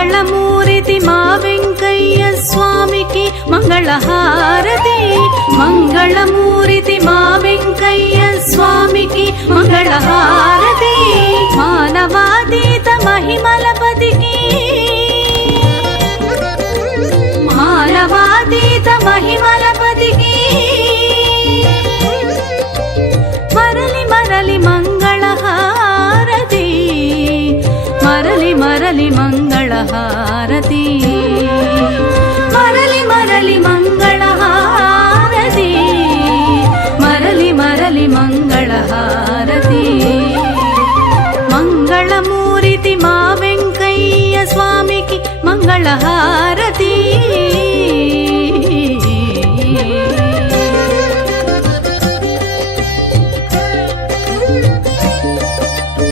మంగళమూర్తి మా వెంకయ్య స్వామికి మంగళహారతి. మంగళమూర్తి మా వెంకయ్య స్వామికి మంగళహారతి. మానవాతీత మహిమలపతికి మానవాతీత మహిమలపతికి మరలి మరలి మంగళహారతి. మరలి మరలి మంగళహారతి.